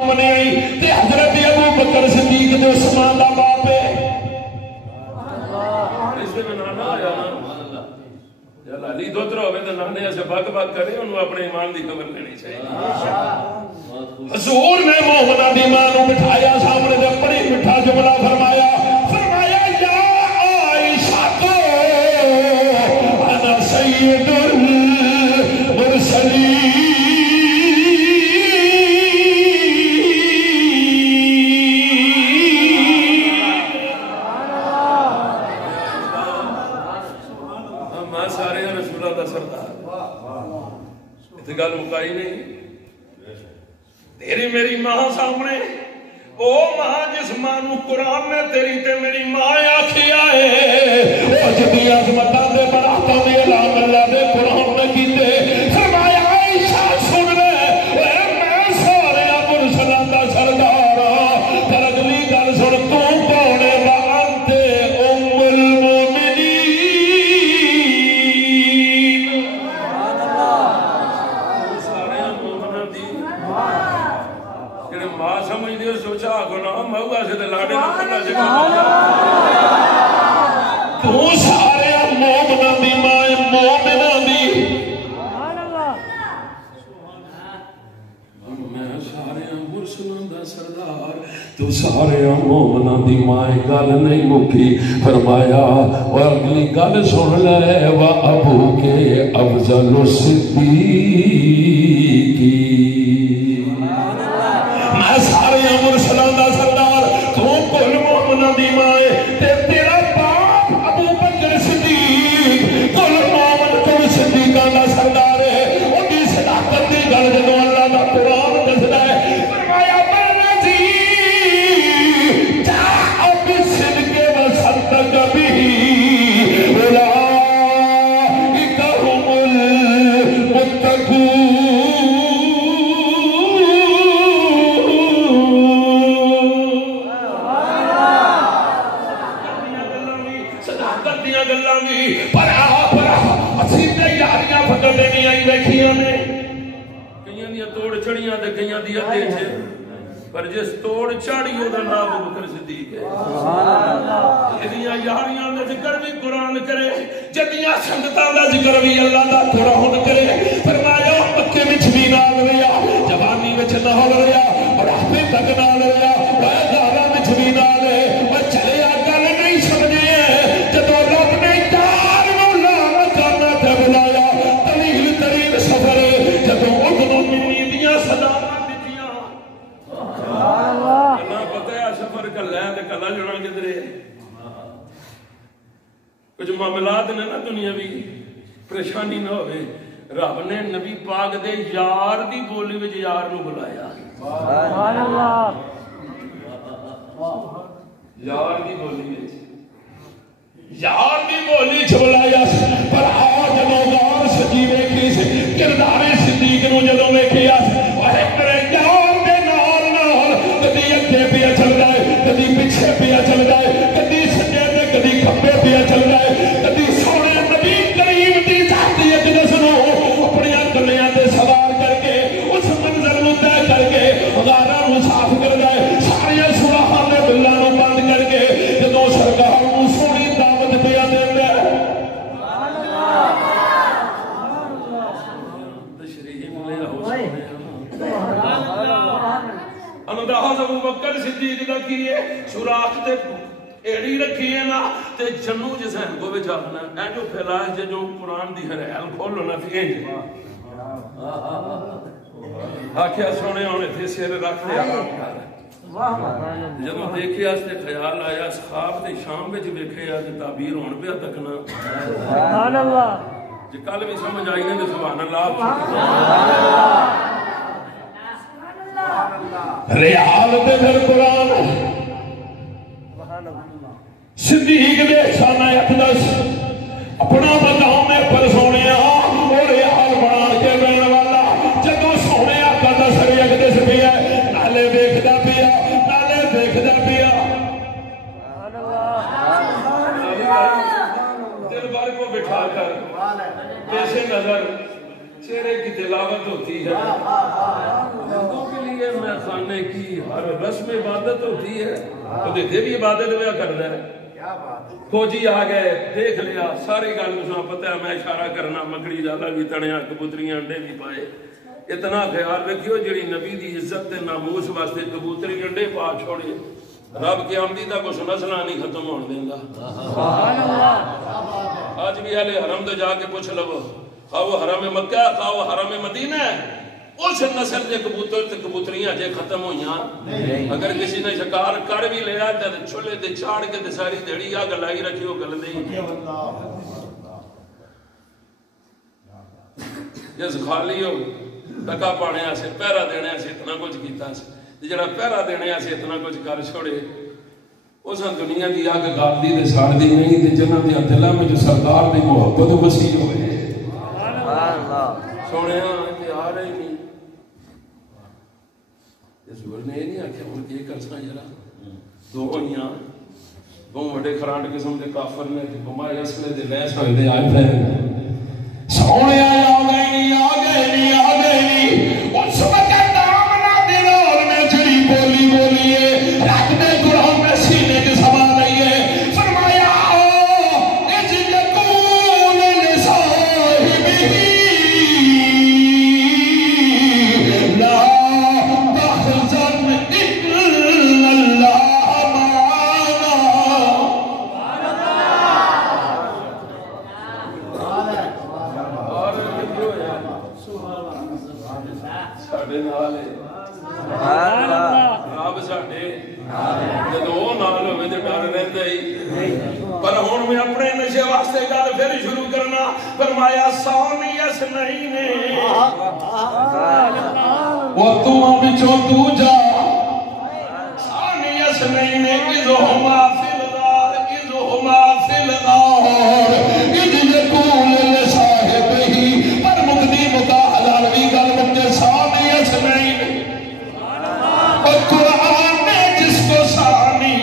حضرت ابو بکر صدیق دے عثمان دا باپ ہے اس دے میں نانا آیا نا علی دوترا ہوئے تو نانے ایسے بھاگ بھاگ کرے انہوں اپنے ایمان دی خبر لینی چاہیے حضور نے مومنہ دی ماں نو بٹھایا سامنے دے بڑی مٹھا جملہ فرمایا یا عائشہ تو انا سید المرسلین گل مکائی نہیں تیری میری ماں سامنے او ماں جس ماں نو قرآن نے تیری تے میری ماں آکھیا ہے او جدی عظمتاں دے براتاں دے اعلان اللہ دے قرآن نے کیتے فرمایا عائشہ سن لے میں سارے مرسلاں دا سردار ہاں پر اگلی گل سن تو کون ہے وانت ام المؤمنین ماں سمجھ دیو سوچا آگو نا مہوگا سے لاڑے نہ کرنا سے تو سارے مومنہ دی مائے مومنہ دی میں سارے مرسلوں دا سردار تو سارے مومنہ دی مائے گل نہیں مکی فرمایا اور اگلی گل سن لے وَأَبُو کے افضل الصدیقی سارے مرسلوں دا سردار تو کل مومنہ دی مائے تے تیرا باپ ابو بکر صدیق کل مومن کل صدیقہ دا سردار ہے وہ دی صداقت دی گل جدو اللہ دا قرآن دسدا ہے فرمایا والذی جاء بالصدق وصدق به اولئک هم المتقون پر جس توڑ چاڑی ہو دا نام ابو بکر صدیق ہے جدیاں یاریاں دا ذکر بھی قرآن کرے جدیاں سنگتاں دا ذکر بھی اللہ دا قرآن کرے فرمایا مکے وچ بھی نال رہیا جوانی وچ نال رہیا بڑھاپے تک نال رہیا غارا وچ بھی نال ہے او چلیا گل نہیں سمجھے جدوں رب نے یار نو لعنت کرنا تے بلایا طویل ترین سفر جدوں ادنوں منی دیاں صدا کلا جڑا کدھرے کچھ معاملات نے نا دنیا بھی پریشانی نہ ہوئے رب نے نبی پاک دے یار دی بولی وچ یار نو بلایا سبحان اللہ یار دی بولی وچ یار دی بولی چ بلایا پر آج لوگار سجی ویکھی سے کردار صدیق نو جدوں ویکھیا اوے میرے یار دے نال نال کدی اگے پیا چل جائے کدی پیچھے پیا چل جائے کدی سجے تے کدی کھبے پیا چل جائے کدی سونے نبی کریم دی ذاتی اقدس نو اپنی گلیاں تے سوار کر کے اس منظر نو طے کر کے غاراں نو صاف کر جائے سارے سوراخاں دے بلاں نو بند کر کے جدوں سرکار نو سونی دعوت پیا دیندا ہے سبحان اللہ تشریح لے ہو سبحان اللہ انداز ابو بکر صدیق دا کیے سوراخ تے ایڑی رکھی ہے نا تے جنو جسین کو بھی جانا ہے جو پھیلائے جے جو قرآن دی حریل کھولو نا پھر اینج آکھیا سونے ہونے تھے سیر رکھ لے آرام کر جب دیکھے اس تے خیال آیا اس خواب تے شام میں جو دیکھے آج تعبیر ہون پہ تکنا سبحان اللہ جی کل بھی سمجھ آئی نے سبحان اللہ ریال دے پھر قرآن صدیق دے شانہ اقدس اپنا مقام میں پر سونے اور ریال بنا کے بین والا جدو سونے آقا دا سر اقدس پیا نالے دیکھدا پیا نالے دیکھدا پیا دل بھر کو بٹھا کر پیش نظر چہرے کی تلاوت ہوتی ہے لوگوں کے لیے خانے کی ہر رسم عبادت ہوتی ہے، تو دیتے بھی عبادت میں کرنا ہے. فوجی آ گئے، دیکھ لیا ساری گل تساں پتہ ہے، میں اشارہ کرنا مکڑی جالا بھی تڑیا، کبوتریاں انڈے بھی پائے. اتنا خیال رکھیو جڑی نبی دی عزت تے ناموس واسطے کبوتری انڈے پا چھوڑے، رب قیامت تک اس نسل نہیں ختم ہون دیندا. سبحان اللہ. آج بھی اہل حرم تے جا کے پوچھ لو، خواہ حرم مکہ خواہ حرم مدینہ، اس نسل کے کبوتر تے کبوتریاں جے ختم ہوئیاں. اگر کسی نے شکار کر بھی لیا تے چھلے تے چاڑ کے تے ساری دیڑی آ گلائی رکھی وہ گل نہیں. جس خالی ہو ٹکا پانے سے پہرا دینے سے اتنا کچھ کیتا سے، جڑا پہرا دینے سے اتنا کچھ کر چھوڑے، اس دنیا کی اگ گالدی تے ساڑدی نہیں تے جنہاں دے دلاں وچ سرکار دی محبت وسیع ہوئے. سبحان اللہ. سونے تے آ رہے نہیں اس ور نے نہیں آکھیا ہن کی کرساں جڑا دو ہویاں دو بڑے خرانڈ قسم دے کافر نے بمائے اسلے دے لیس ہوئے دے آئے پھر سونے آ گئے اس وقت آمنا دلال میں جڑی بولی بولی ہے رکھ دے قرآن میں سینے کے سما نہیں ہے. فرمایا اذ یقول لصاحبہ لا تحزن ان اللہ معنا. پر ہوں میں اپنے نشے واسطے گل پھر شروع کرنا. فرمایا ثانی اثنین وقتوں بچوں تو جا ثانی اثنین اذ ہما فی الغار اذ ہما فی الغار اذ یقول لصاحبہ. پر مقدی متحلالوی گل بچے ثانی اثنین اور قرآن نے جس کو ثانی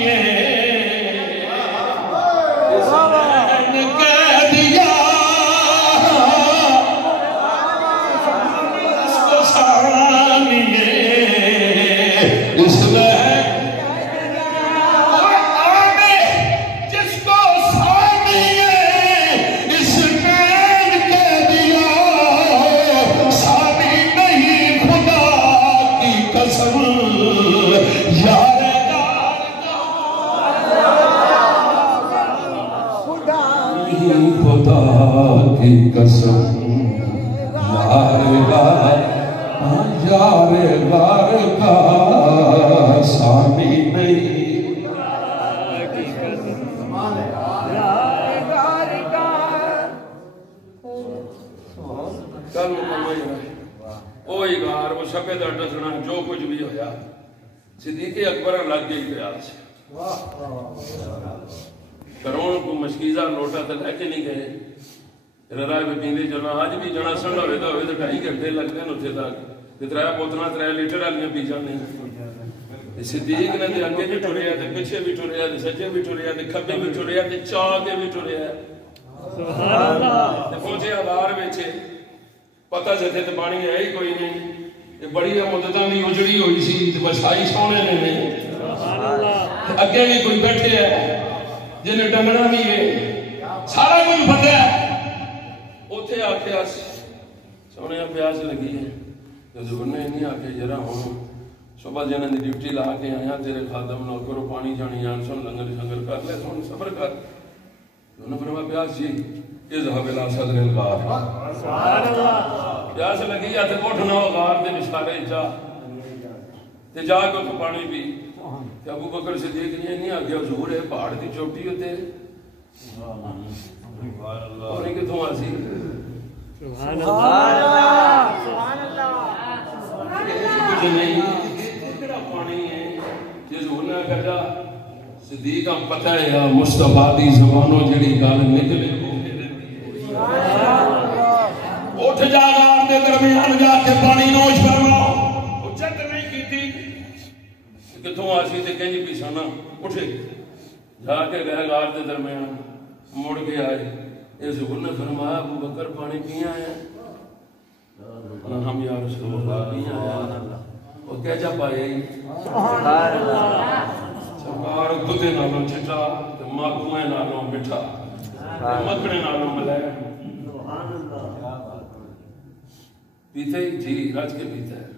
قسم یار غار کا ثانی نہیں. کل وہی غار وہ شپے دا ڈسنا جو کچھ بھی ہویا صدیق اکبر لگ گئی پیاس کروڑ کو مشکیزہ لوٹا تو لے کے نہیں گئے. رائے پہ پیندے چلنا آج بھی جنا سنڈا ہوئے تو 2.5 گھنٹے لگتے ہیں اتنے تک. 3 بوتلاں 3 لیٹر والیاں پی جانے. صدیق نے اگے بھی ٹریا تے پیچھے بھی ٹریا تے سجے بھی ٹریا تے کھبے بھی ٹریا تے چاہ کے بھی ٹریا. سبحان اللہ. تے پہنچے آدھار وچ پتہ جتے تے پانی ہے ہی کوئی نہیں. یہ بڑی مدتاں دی اجڑی ہوئی سی تے بسائی سونے نے نہیں. سبحان اللہ. اگے بھی کوئی بیٹھے ہے جنہیں ڈنگنا بھی ہے سارا کچھ پتہ ہے. اوتھے آکھیا سونے پیاس لگی ہے تو ظہور نے نہیں آکھے جرا ہوں صبح جنہیں دی ڈیوٹی لا کے آیا تیرے خادم نوکرو پانی جانی جان سن لنگر شنگر کر لے سن صبر کر. انہوں نے فرمایا پیاس جی اذهب الى صدر الغار. سبحان اللہ. پیاس لگی یا تے اٹھ نہ غار دے بچارے جا تے جا کے پانی پی. تے ابو بکر صدیق نے نہیں آکھیا حضور ہے پہاڑ دی چوٹی ہوتے سبحان اللہ اور کتھوں آسی. سبحان اللہ. سبحان اللہ. کچھ نہیں کیڑا پانی ہے جس ہونا کٹا صدیق ہم پتہ ہے یا مصطفیٰ دی زبانوں جڑی گل نکلے ہو کے رہندی ہے. اٹھ جا غار دے درمیان جا کے پانی نوش فرماؤ. اچت نہیں کیتی کتھوں آسی تے کہیں پیچھے نہ اٹھے جا کے گئے غار دے درمیان مڑ کے آئے. اس حضور نے فرمایا ابو بکر پانی پیا ہے. ہم یا رسول اللہ پیا ہے. وہ کہہ جا پائے سرکار دودھے نالوں چٹا ماکویں نالوں مٹھا مکھنے نالوں ملائے پیتے ہی جی رج کے پیتا ہے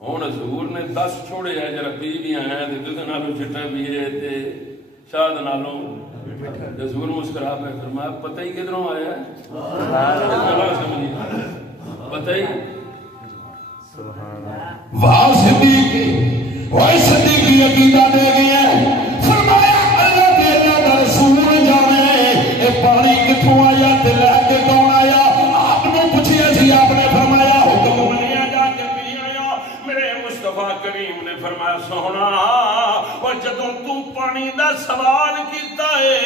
ہوں حضور نے 10 چھوڑے ہیں جرا پی بھی آیا ہے دودھے نالوں چٹا پیے تے شاد نالوں حضور مسکرا پہ فرمایا پتہ ہی کدھروں آیا ہے پتہ ہی واہ صدیق وہ صدیقی عقیدہ دے گیا فرمایا اللہ کا رسول جانے اے پانی کتھوں آیا تے لے کے کون آیا آپ نے پوچھیا سی آپ نے فرمایا حکم منیا جا کے پی آیا میرے مصطفیٰ کریم نے فرمایا سونا اور جدوں تو پانی دا سوال کیتا ہے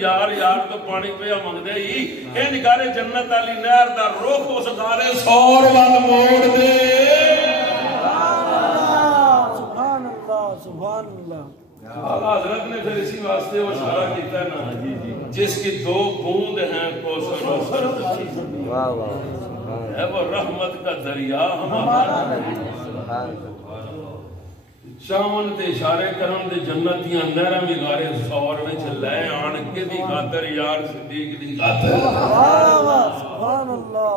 یار یار تو پانی پہ منگ دے ہی یہ نگارے جنت علی نہر دا روح اس گارے سور وال موڑ دے سبحان اللہ سبحان اللہ اعلیٰ حضرت نے پھر اسی واسطے وہ اشارہ کیتا ہے نا جس کی 2 بوند ہیں کوثر و سر ہے وہ رحمت کا دریا ہمارا شامن تے اشارے کرن دے جنتیاں نہراں بھی غارے سور وچ لے آن کے دی خاطر یار صدیق دی خاطر سبحان اللہ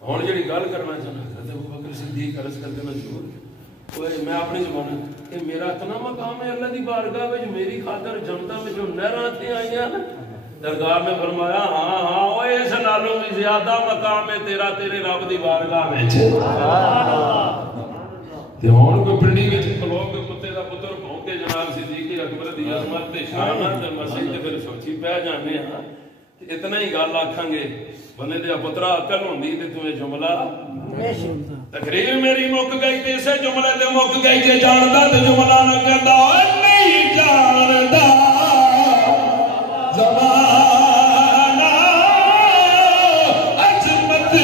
ہن جڑی گل کرنا چاہنا حضرت ابوبکر صدیق عرض کر دینا چاہوں اوے میں اپنی زبان کہ میرا اتنا مقام ہے اللہ دی بارگاہ وچ میری خاطر جنتاں وچ جو نہراں تے آئیاں درگاہ میں فرمایا ہاں ہاں اوے اس نالوں بھی زیادہ مقام ہے تیرا تیرے رب دی بارگاہ وچ سبحان اللہ تے ہن کوئی پنڈی وچ کھلو کے کتے دا پتر بھونکے جناب صدیق اکبر دی عظمت تے شان تے مسجد تے پھر سوچی پہ جانے ہاں تے اتنا ہی گل آکھاں گے بندے دا پترا عقل ہوندی تے تو یہ جملہ تقریر میری مک گئی تے اسے جملے تے مک گئی جے جاندا تے جملہ نہ کہندا نہیں جاندا زمانہ عظمت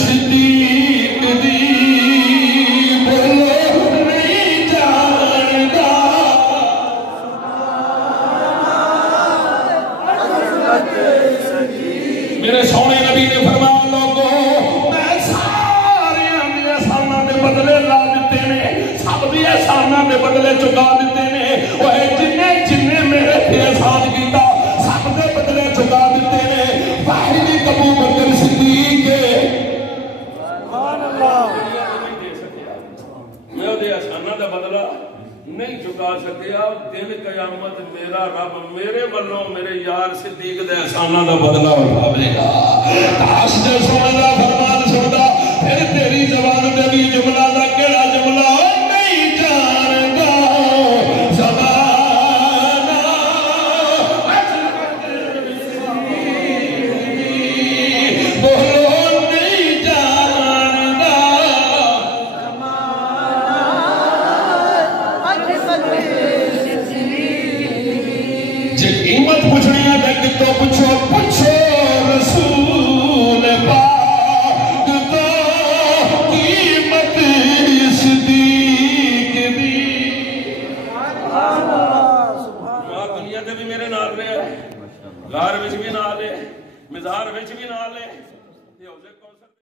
صدیق دی میرے سونے نبی نے فرمایا لوگوں میں سارے احساناں دے بدلے لا دیتے نے سب دی احساناں دے بدلے چکا دیتے نے وہ جنے میرے تے احسان کیتا سب دے بدلے چکا دیتے نے واحد ابو بکر صدیق سبحان اللہ میں دے احساناں دا بدلہ نہیں چکا سکیا دن قیامت میرا رب میرے والوں میرے یار صدیق دے احساناں دا بدلہ اٹھاوے گا کاش دے سونے دا فرمان سندا پھر تیری زبان تے بھی جملہ دا کیڑا جملہ نہیں جاندا زمانہ بولو نہیں جاندا قیمت پوچھنی ہے تو پوچھو پوچھو رسول پاک تو قیمت صدیق دی دنیا تے بھی میرے نال رہے غار وچ بھی نال ہے مزار وچ بھی نال ہے